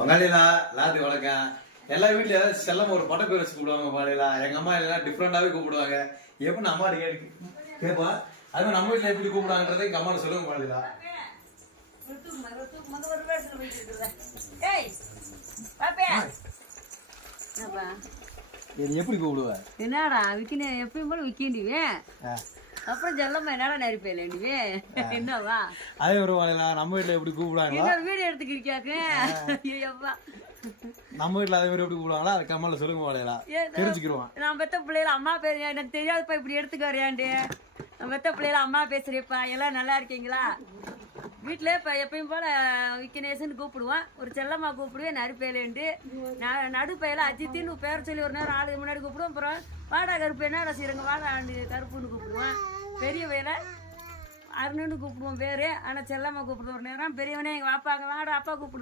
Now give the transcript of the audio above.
பங்காளிலா எல்லாத்துக்கும் வணக்கம். எல்லா வீட்லயும் ஏதாவது செல்லம் ஒரு பட்ட பேர் வச்சு கூப்பிடுவாங்க. பங்காளிலா எங்க அம்மா எல்லாம் டிஃப்ரெண்டாவே கூப்பிடுவாங்க. எப்படி அம்மா கேட்பா அது மாதிரி நம்ம வீட்டுல எப்படி கூப்பிடுவாங்கன்றதை எங்க அம்மா சொல்லுங்க. பங்காளிலா எப்படி கூப்பிடுவ? என்னடா விக்கினே எப்பயும் போல விக்கிண்டிவே அப்புறம் செல்லம்மா என்னடா நெருப்பேலேண்டிவே என்னவா அதே ஒரு நம்ம வீட்டுல எப்படி கூப்பிடுவாங்க? வீடியோ எடுத்துக்கிறியாக்கு நம்ம வீட்டுல அதே மாதிரி எப்படி கூப்பிடுவாங்களா? அது கம்மால சொல்லுங்க. வாழையா தெரிஞ்சுக்கிடுவான். நான் பெத்த பிள்ளைல அம்மா பேர் எனக்கு தெரியாதுப்பா, இப்படி எடுத்துக்காரியாண்டு. நான் பெத்த பிள்ளைல அம்மா பேசுறேப்பா. எல்லாம் நல்லா இருக்கீங்களா? வீட்டில் இப்போ எப்பயும் போல் விக்கினேசன் கூப்பிடுவான். ஒரு செல்லம்மா கூப்பிடுவேன் நறுப்பேலேண்டு. நடுப்பையில அஜித்தின்னு பேர் சொல்லி ஒரு நேரம் ஆளுக்கு முன்னாடி கூப்பிடுவோம். அப்புறம் வாடா கருப்பு என்னடா செய்யறங்க வாடா ஆண்டு கருப்புன்னு கூப்பிடுவான். பெரிய வயலை அருணுன்னு கூப்பிடுவோம் பேர். ஆனால் செல்லம்மா கூப்பிடுவோம் ஒரு நேரம். பெரியவனே எங்கள் வாப்பாங்க வாடா அப்பா கூப்பிடுவோம்.